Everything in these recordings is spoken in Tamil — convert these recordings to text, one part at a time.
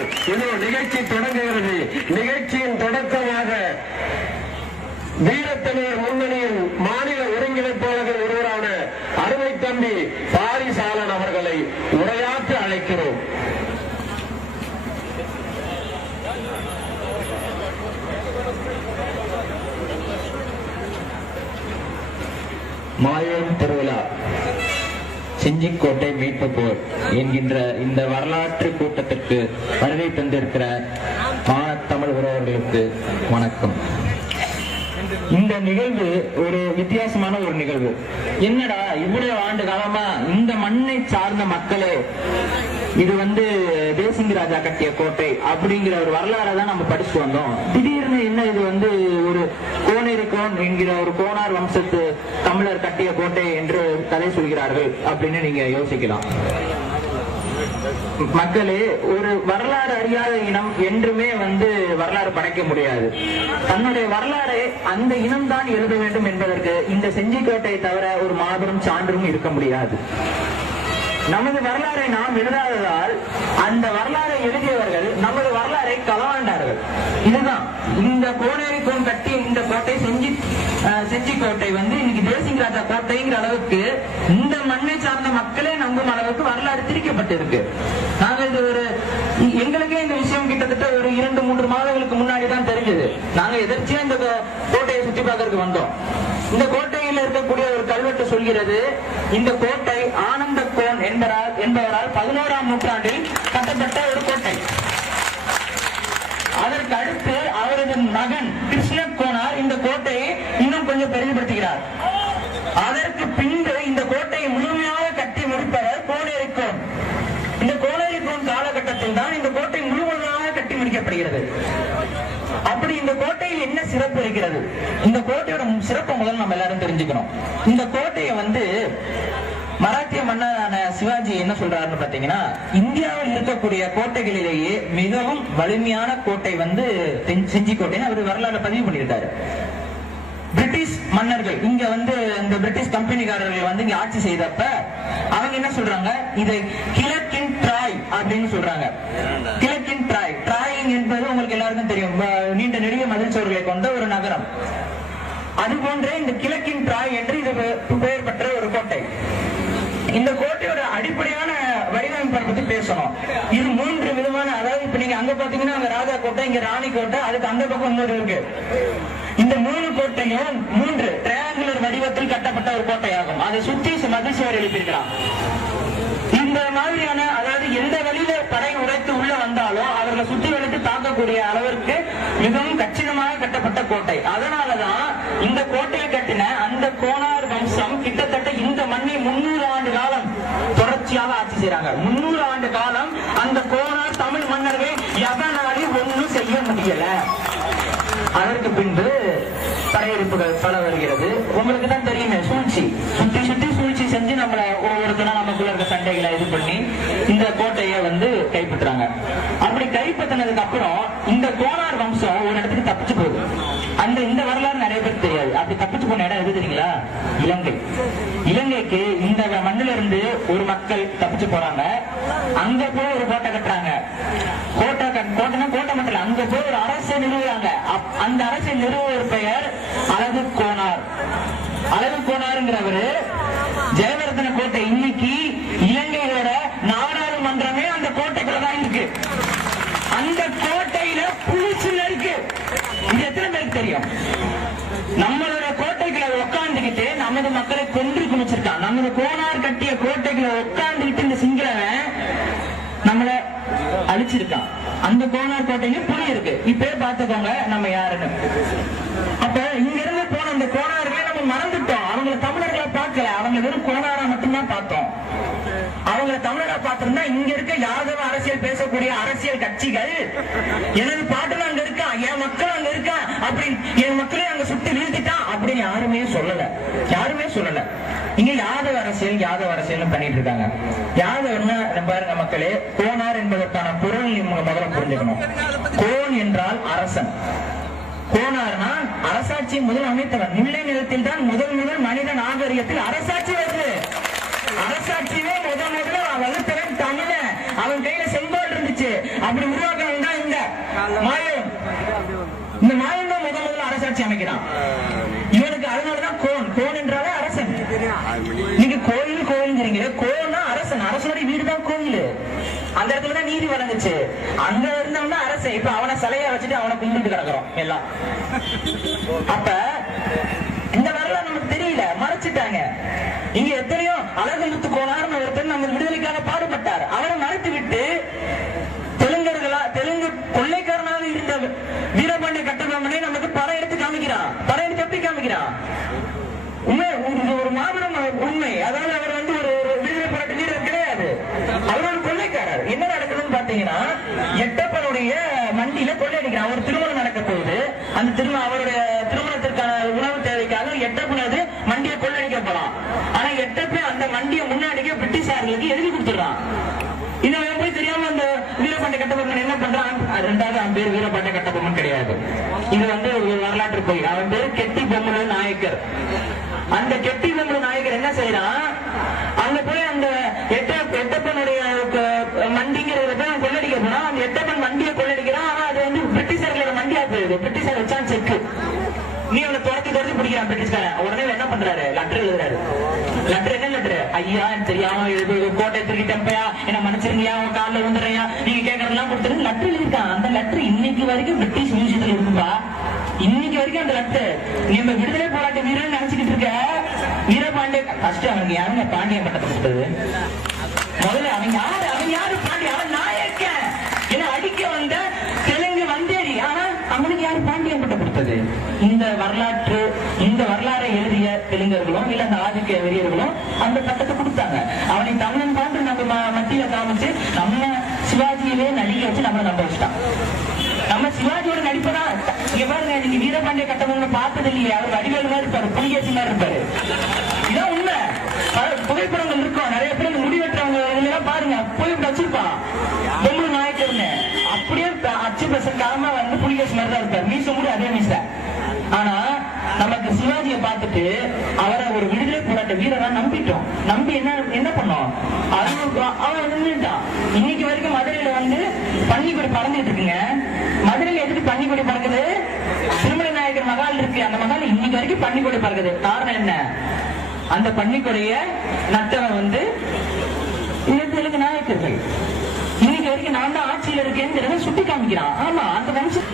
என்றால் இது நிகழ்ச்சி தொடங்குகிறது. நிகழ்ச்சியின் தொடக்கமாக வீரத்தமிழர் முன்னணியின் மாநில ஒருங்கிணைப்பாளர்கள் ஒருவரான அருமை தம்பி பாரிசாலன் அவர்களை உரையாற்ற அழைக்கிறோம். மாயம் திருவிழா செஞ்சிக்கோட்டை மீட்பு போர் என்கின்ற இந்த வரலாற்று கூட்டத்திற்கு வருகை தந்திருக்கிற தமிழ் உறவர்களுக்கு வணக்கம். இந்த நிகழ்வு ஒரு வித்தியாசமான ஒரு நிகழ்வு. என்னடா இவ்வளவு ஆண்டு காலமா இந்த மண்ணை சார்ந்த மக்களே இது தேசிங்க ராஜா கட்டிய கோட்டை அப்படிங்கிற ஒரு வரலாறை தான் நம்ம படிச்சு வந்தோம். திடீர்னு என்ன இது ஒரு கோனேரிக்கோன் என்கிற ஒரு கோனார் வம்சத்து தமிழர் கட்டிய கோட்டை என்று கதை சொல்கிறார்கள் அப்படின்னு நீங்க யோசிக்கலாம். மக்களே, ஒரு வரலாறு அறியாத இனம் என்றுமே வரலாறு படைக்க முடியாது. தன்னுடைய வரலாறை அந்த இனம் தான் எழுத வேண்டும் என்பதற்கு இந்த செஞ்சிக்கோட்டை தவிர ஒரு மாபெரும் சான்றும் இருக்க முடியாது. நமது வரலாறை நாம் எழுதாததால் அந்த வரலாறை எழுதியவர்கள் நமது வரலாறை களவாண்டார்கள். இதுதான் இந்த கோனேரிக்கோன் கட்டி இந்த கோட்டை செஞ்சிக்கோட்டை இன்னைக்கு தேசிங்க ராஜா கோட்டைங்கிற அளவுக்கு இந்த மண்ணை சார்ந்த மக்களே நம்பும் அளவுக்கு வரலாறு திரிக்கப்பட்டிருக்கு. நாங்க எங்களுக்கே இந்த விஷயம் கிட்டத்தட்ட ஒரு 2-3 மாதங்களுக்கு முன்னாடி தான் தெரிஞ்சது. நாங்க எதிர்ச்சியா இந்த கோட்டையை சுற்றி பார்க்கறதுக்கு வந்தோம். இந்த கோட்டையில் இருக்கக்கூடிய ஒரு கல்வெட்டு சொல்கிறது, இந்த கோட்டை ஆனந்த கோன் என்பவரால் 11ஆம் நூற்றாண்டில் கட்டப்பட்ட ஒரு கோட்டை. அதற்கு அடுத்து அவரது மகன் கிருஷ்ண கோனார் இந்த கோட்டையை இன்னும் கொஞ்சம் பெரிதுபடுத்துகிறார். அதற்கு பின்பு இந்த கோட்டையை முழுமையாக கட்டி முடிப்பவர் கோனேரிக்கோன். இந்த கோனேரிக்கோன் காலகட்டத்தில் தான் இந்த கோட்டை முழுமையாக கட்டி முடிக்கப்படுகிறது. அப்படி இந்த கோட்டையில் என்ன சிறப்பு இருக்கிறது? இந்த கோட்டையோட சிறப்பு முதல்ல நம்ம எல்லாரும் தெரிஞ்சுக்கணும். இந்த கோட்டையை மராத்திய மன்னரான சிவாஜி என்ன சொல்றாருன்னு பாத்தீங்கன்னா, இந்தியாவில் இருக்கக்கூடிய கோட்டைகளிலேயே மிகவும் வலிமையான கோட்டை செஞ்சிக்கோட்டைன்னு அவர் வரலாறு பதிவு பண்ணியிருக்காரு. பிரிட்டிஷ் மன்னர்கள் இங்க இந்த பிரிட்டிஷ் கம்பெனிக்காரர்கள் இங்க ஆட்சி செய்தப்ப அவங்க என்ன சொல்றாங்க, இதை கிழக்கின் ட்ராய் அப்படின்னு சொல்றாங்க. கிழக்கின் ட்ராய் என்பது உங்களுக்கு எல்லாருக்கும் தெரியும், நீண்ட நெடிய மதில் சுவர்களை கொண்ட ஒரு நகரம். அது போன்றே இந்த கிழக்கின் ட்ராய் என்று இது பெயர் பெற்ற ஒரு கோட்டை. இந்த கோட்டையோட அடிப்படையான வடிவமைப்பை பத்தி பேசணும். இது 3 விதமான, அதாவது இப்ப நீங்க அங்க பாத்தீங்கன்னா அங்க ராஜா கோட்டை, இங்க ராணி கோட்டை, அதுக்கு அந்த பக்கம் இன்னொரு இருக்கு. இந்த 3 கோட்டையும் 3 ட்ரையாங்குலர் வடிவத்தில் கட்டப்பட்ட ஒரு கோட்டையாகும். அதை சுற்றி மதில் சுவர் எழுப்பியிருக்கிறான். இந்த மாதிரியான, அதாவது எந்த வழியில படை உடைத்து உள்ள வந்தாலும் அவர்களை சுற்றி வளைத்து தாக்கக்கூடிய அளவிற்கு மிகவும் கச்சிதமாக கட்டப்பட்ட கோட்டை. அதனாலதான் இந்த கோட்டையை கட்டின அந்த கோனார் வம்சம் கிட்டத்தட்ட இந்த மண்ணை 300 ஆண்டு காலம் தொடர்ச்சியாக ஆட்சி செய்யறாங்க. 300 ஆண்டு காலம் அந்த கோனார் தமிழ் மன்னர்கள் எவனாலும் ஒன்னும் செய்ய முடியல. அதற்கு பின்பு படையெடுப்புகள் பல வருகிறது. உங்களுக்கு தான் தெரியுமே, சூழ்ச்சி சுற்றி சூழ்ச்சி செஞ்சு நம்மள ஒவ்வொருத்தரும் நமக்குள்ள இருக்க சண்டைகளை இது பண்ணி இந்த கோட்டையை கைப்பற்றாங்க. அப்படி கைப்பற்றினதுக்கு அப்புறம் இந்த கோனார் வம்சம் ஒரு இடத்துக்கு தப்பிச்சு போகுது. இந்த வரலாறு நிறைய பேருக்கு தெரியாது. அப்படி தப்பிச்சு போன இடம் எது தெரியுங்களா? இலங்கை. இலங்கைக்கு இந்த மண்ணில இருந்து ஒரு மக்கள் தப்பிச்சு போறாங்க. அங்க போய் ஒரு கோட்டை கட்டுறாங்க. கோட்டைனா கோட்டை மட்டும் இல்ல, அங்க போய் ஒரு அரசை நிறுவுறாங்க. அந்த அரசை நிறுவுவர் பெயர் அழகு கோனார். அழகு கோனாருங்கிறவரு ஜெயவர்தன கோட்டை. இன்னைக்கு இலங்கையோட நாடாளுமன்றமே அந்த கோட்டைக்குள்ளதான் இருக்கு. அந்த கோட்டையில புலிசுல இருக்கு. இது எத்தனை பேருக்கு தெரியும்? நம்மளோட கோட்டைகளை உட்காந்துக்கிட்டு நமது மக்களை கொன்று குமிச்சிருக்கான். நமது கோனார் கட்டிய கோட்டைகளை உட்காந்துக்கிட்டு இந்த சிங்களவன் நம்மள அழிச்சிருக்கான். அந்த கோனார் கோட்டையிலும் புலி இருக்கு. இப்பே பாத்துக்கோங்க நம்ம யாருன்னு. அப்ப இங்க இருந்து போன அந்த கோனார்களை நம்ம மறந்துட்டோம். அவங்களை தமிழர்களை பார்க்கல, அவங்க வெறும் கோனாரா மட்டும்தான் பார்த்தோம். அவங்களை தமிழரா பார்த்திருந்தா இங்க இருக்க யாதவ அரசியல் பேசக்கூடிய அரசியல் கட்சிகள் எனது பாட்டுல அங்க இருக்கான், என் மக்கள் அங்க இருக்கான், அப்படி என் மக்களை அங்க சுத்தி வீழ்த்திட்டான் அப்படின்னு யாருமே சொல்லல. இங்க யாதவ அரசியல் பண்ணிட்டு இருக்காங்க. யாதவர்னா பாருங்க மக்களே, கோனார் என்பதற்கான பொருள் முதல்ல புரிஞ்சுக்கணும். கோன் என்றால் அரசன். கோனார்னா அரசாட்சி முதல் அமைத்தவர். முல்லை நிலத்தில் தான் முதல் மனித நாகரிகத்தில் அரசாட்சி வருது. அரசாட்சியே முதல்ல வகுத்தவன் தமிழன். அவன் கையில செங்கோல் இருந்துச்சு. அப்படி உருவாக்குறவன் தான் இந்த மாயம். இந்த மாயம் தான் முதல்ல அரசாட்சி அமைக்கிறான் இவனுக்கு. அதனாலதான் கோன் என்றாலே அரசன். நீங்க கோயில் கோயில்ங்கிறீங்க, கோன்னா அரசன், அரசனுடைய வீடு தான் கோயில். அந்த இடத்துல தான் நீதி வழங்குச்சு. அங்க இருந்தவன் தான் அரசன். இப்ப அவனை சிலையா வச்சுட்டு அவனை கும்பிட்டு கிடக்குறோம் எல்லாம். அப்ப இந்த வரலாறு நமக்கு தெரியல, மறைச்சிட்டாங்க. இங்க எத்தனையோ அழகுமுத்து கோனார்னு ஒருத்தர் நம்ம விடுதலைக்காக பாடுபட்டார். அவரை மறைத்து விட்டு தெலுங்கு கொள்ளைக்காரனாக இருந்த வீரபாண்டிய கட்டபொம்மனை நமக்கு படம் எடுத்து காமிக்கிறான். படம் எடுத்து எப்படி காமிக்கிறான்? உண்மை, ஒரு மாபெரும் உண்மை. அதாவது அவர் வந்து ஒரு விடுதலை போராட்ட வீரர் கிடையாது, அவர் ஒரு கொள்ளைக்காரர். என்ன நடக்குதுன்னு பாத்தீங்கன்னா, எட்டப்பனுடைய மண்டியில கொள்ளையடிக்கிறான். ஒரு திருமணம் நடக்க போகுது. அந்த அவருடைய திருமணத்திற்கான உணவு தேவைக்காக எட்டப்பனது மண்டியை கொள்ளையடிக்க போலாம். ஆனா எட்டப்ப அந்த மண்டியை முன்னாடியே பிரிட்டிஷார்களுக்கு எழுதி கொடுத்துடுறான். இதை போய் தெரியாம அந்த வீரபாண்டிய கட்டபொம்மன் என்ன பண்றான்? ரெண்டாவது அவன் பேர் வீரபாண்டிய கட்டபொம்மன் கிடையாது. இது வந்து ஒரு வரலாற்று போய். அவன் பேரு கெட்டி பொம்மனு நாயக்கர். அந்த கெட்டி பொம்மனு நாயக்கர் என்ன செய்யறான்? அங்க போய் அந்த எட்டப்பனுடைய மண்டிங்கிறத போய் கொள்ளடிக்க போனா, அந்த எட்டப்பன் மண்டியை கொள்ளடிக்கிறான். ஆனா அது வந்து பிரிட்டிஷார்களோட மண்டியா போயிருது. பிரிட்டிஷார் வச்சான் செக்கு. நீ அவனை துரத்தி பிடிக்கிறான் பிரிட்டிஷ்காரன். உடனே என்ன பண்றாரு? லெட்டர் எழுதுறாரு. லெட்டர் என்ன லெட்டர்? ஐயா தெரியாம கோட்டை திருக்கிட்டப்பையா, என்ன மன்னிச்சிருங்கயா, உங்க காலில் வந்துடுறையா, நீங்க கேட்கறதெல்லாம் கொடுத்துரு லெட்டர் எழுதிருக்கான். அந்த லெட்டர் இன்னைக்கு வரைக்கும் பிரிட்டிஷ் மியூசியத்துல இருக்குப்பா. இன்னைக்கு வரைக்கும் அந்த லெட்டர் நம்ம விடுதலை போராட்ட வீரன் நினைச்சுக்கிட்டு இருக்க வீரபாண்டிய ஃபர்ஸ்ட் அவனுக்கு யாருங்க பாண்டியன் பட்டத்தை கொடுத்தது? முதல்ல அவன் யாரு பாண்டிய? அவன் நாயக்கன். என்ன அடிக்க வந்த தெலுங்கு வந்தேரி. ஆனா அவனுக்கு யாரு பாண்டியன் பட்டம் கொடுத்தது? இந்த வரலாறை எழுதிய தெலுங்கர்களும் இல்ல அந்த ஆதிக்க வெறியர்களும் அந்த பட்டத்தை கொடுத்தாங்க. அவனை தமிழன் போன்று நம்ம மத்தியில காமிச்சு நம்ம சிவாஜியவே நடிக்க வச்சு நம்மளை நம்ப வச்சுட்டான். நம்ம சிவாஜியோட நடிப்பதான் இங்க பாருங்க. நீங்க வீரபாண்டிய கட்டபொம்மனை பார்த்தது இல்லையா? அவர் வடிவேல் மாதிரி இருப்பாரு, புலிகேசி மாதிரி இருப்பாரு. இதான் உண்மை. புகைப்படங்கள் இருக்கும். நிறைய பேர் இந்த முடிவெற்றவங்க இதெல்லாம் பாருங்க, புகைப்படம் வச்சிருப்பான் பொம்மு நாயக்கர்னு. அப்படியே அச்சு பிரசங்காரமா வந்து புலிகேசி மாதிரி தான் இருப்பார். மீச கூட அதே மீச. ஆனா நமக்கு சிவாஜியை பார்த்துட்டு அவரை ஒரு விடுதலை போராட்ட வீரரா நம்பிட்டோம். நம்பி என்ன பண்ணோம்? அவன் நின்றுட்டான். இன்னைக்கு வரைக்கும் மதுரையில வந்து பன்னிக்கொடி பறந்துட்டு இருக்குங்க. மதுரையில எதுக்கு பன்னிக்கொடி பறக்குது? திருமலை நாயக்கர் மகால் இருக்கு. அந்த மகால் இன்னைக்கு வரைக்கும் பன்னிக்கொடி பறக்குது. காரணம் என்ன? அந்த பன்னிக்கொடிய நட்டவன் வந்து தெலுங்கு நாயக்கர்கள். இன்னைக்கு வரைக்கும் நான் தான் ஆட்சியில் இருக்கேன்னு சுட்டி காமிக்கிறான். ஆமா, அந்த வம்சம்.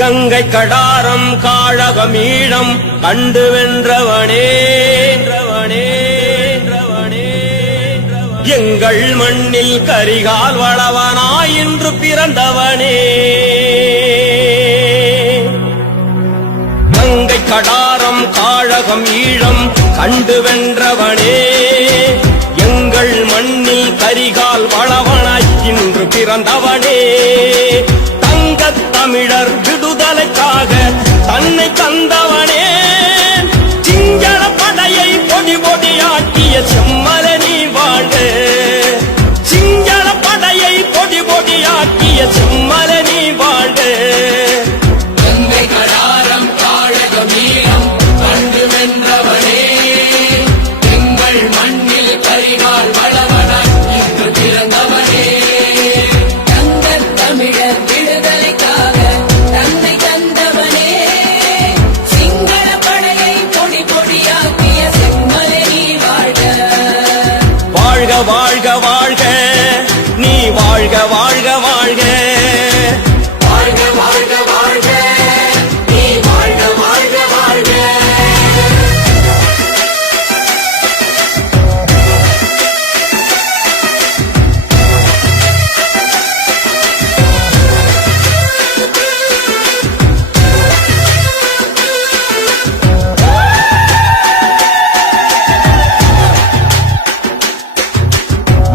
கங்கை கடாரம் காழகமீழம் கண்டு வென்றவனே, எங்கள் மண்ணில் கரிகால் வளவனாய் இன்று பிறந்தவனே. கங்கை கடாரம் காழகம் ஈழம் கண்டு வென்றவனே, எங்கள் மண்ணில் கரிகால் வளவனாய் இன்று பிறந்தவனே. தங்கத் தமிழர் விடுதலைக்காக தன்னை தந்தவனே, சிங்கள படையை பொடி பொடியாக்கிய செம்மலனி வாழ்க, சிங்கள படையை பொடி பொடியாக்கிய செம்மலனி வாழ்க. கங்கை கடாரம் காழகமீழம் கண்டு வென்றவனே, எங்கள் மண்ணில் கரிகால் வளவனாய் இன்று பிறந்தவனே. தங்கத் தமிழர் விடுதலைக்காக தன்னை தந்தவனே, சிங்கள படையை பொடி பொடியாக்கிய செம்மலனி வாழ்க. வாழ்க வாழ்க வாழ்க, நீ வாழ்க வாழ்க வாழ்க. வாழ்க வாழ்க வாழ்க, நீ வாழ்க வாழ்க வாழ்க.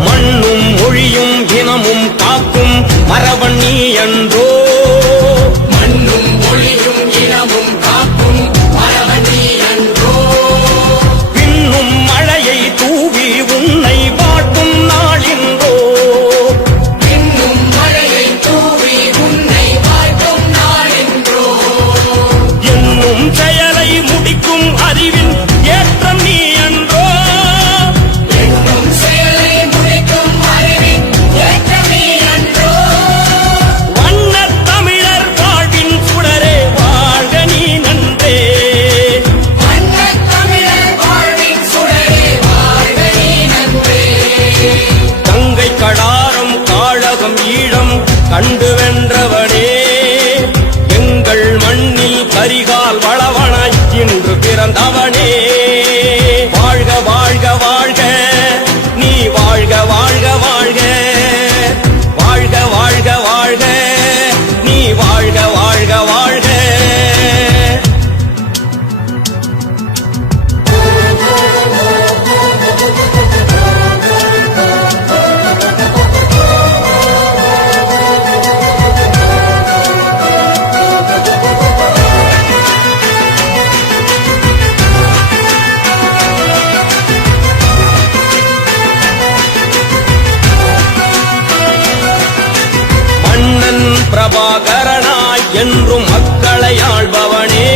மண்ணும் மொழியும் இனமும் காக்கும் மரபன் நீ என்றோ, மண்ணும் மொழியும் இனமும் காக்கும் மரபணி அன்றோ. பின்னும் மழையை தூவி உன்னை வாட்டும் நாளின்றோ, இன்னும் மழையை தூவி உன்னை வாழ்த்தும் நாளென்றோ. என்னும் செயலை முடிக்கும் அறிவின் ஏற்றம் நீ என்றோ. என்னும் செயலை முடிக்கும் அறிவின் உலகம் ஈழம் கண்டு வென்றவனே எங்கள் மண்ணில் கரிகால் வளவனாய் இன்று பிறந்தவனே வாழ்க வாழ்க வாழ்க நீ வாழ்க வாழ்க வாழ்க வாழ்க வாழ்க வாழ்க நீ வாழ்க வாழ்க வாழ்க மன்னன் பிரபாகரனாய் என்றும் மக்களை ஆள்பவனே